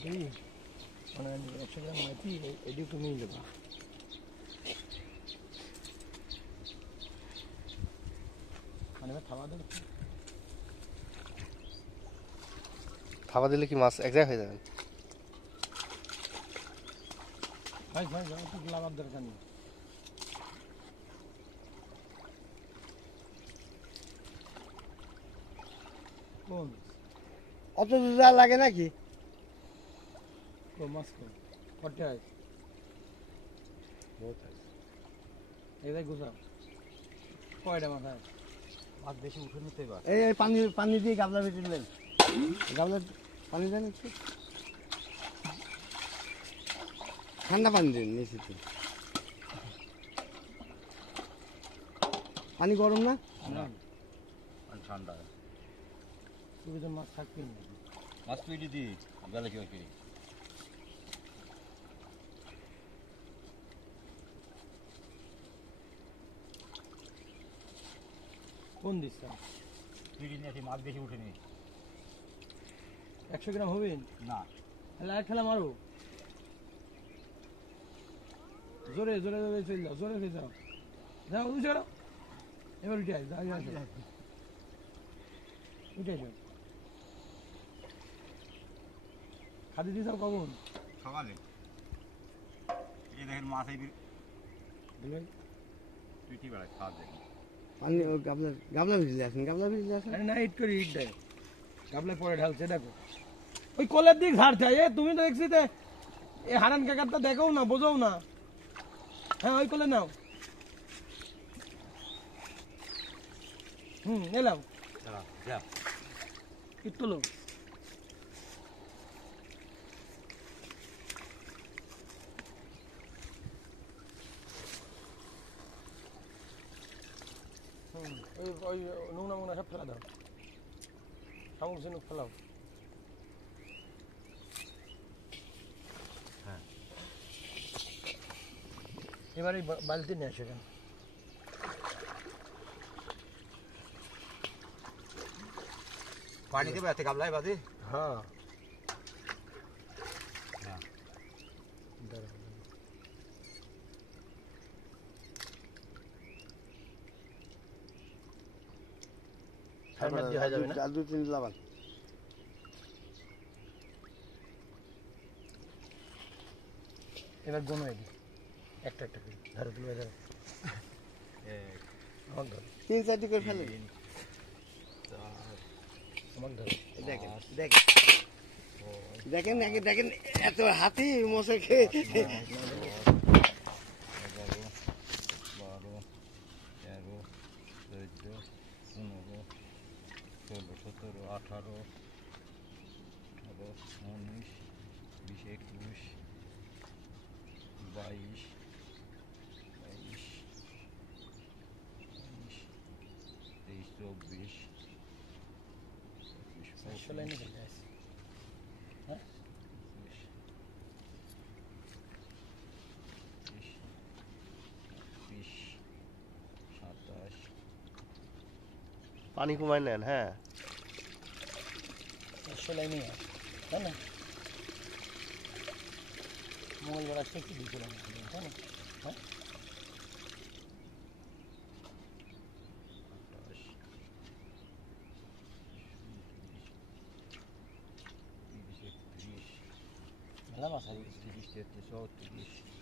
মাটি মানে 100 গ্রাম মাটি এটি তুমি নেবা মানে থাবা দিলে কি মাছ এক জায়গায় হয়ে যাবে? ভাই ভাই একটু লাগার দরকার নেই। কোন অত যা লাগে নাকি? তো মাছ কটে হয় এটাই গুছাও কয়টা মাথায় মাছ বেশি উঠে নিতে পারে। এই পানি দিয়ে গাবলা ভেজে দিলেন, গাবলা পানি দেন একটু, ঠান্ডা পানি দিন নিশ্চিত। পানি গরম না? ঠান্ডা তুমি তো মাছ থাকবে না মাছ তুই দিদি বেলা কি হয় কোন দিচ্ছ তুই দিন মাছ বেশি উঠেনি 100 গ্রাম হবে না তাহলে এক খেলা মারো জোরে জোরে জোরে চলে যাও জোরে চলে যাও যাও উঠে যাও এবার উঠে আয় যাও উঠে যাও খাদি দিয়ে যাও কখন সকালে এই দেখেন মাছ এই তুই কি বেড়ায় খাওয়া যায় পানি গাবলা ভিজলে আসেন, গাবলা ভিজলে আসেন। আরে না ইট করে ইট দেয় গাবলে পরে ঢালছে দেখো ওই কলের দিক ঝাড়ছে তুমি তো দেখছি এ হারান কাকারটা দেখো না বোঝাও না হ্যাঁ ওই কলে নাও এলাও ইট তোলো ওই নোংরা মোংরা সব ফেলা দাও শামুক ঝিনুক ফেলাও হ্যাঁ এবার এই বালতি নিয়ে আসে কেন পানি দেবে এতে গাবলায় বাদে হ্যাঁ আর 2-3 লাগান। এবার গোনো এদি একটা একটা করে ধরো তুলে ধরো আমার ধরো 3-4 করে ফেলেন। আমার ধরো দেখেন দেখেন দেখেন দেখেন এত হাতি মশা খেয়ে 11, 12, 13, 14, 15, 16, 17, 18, 19, 20, 21, 22, 23, 24, 600 লাইনে চলে আসে হ্যাঁ 20, 27, পানি কমায় নেন। হ্যাঁ 600 লাইনে আসে তাই না মঙ্গলবার আসতে একটু দিয়েছিলাম তাই না হ্যাঁ 28, 29, 30, 31, মেলা মাছ 32, 33, 34,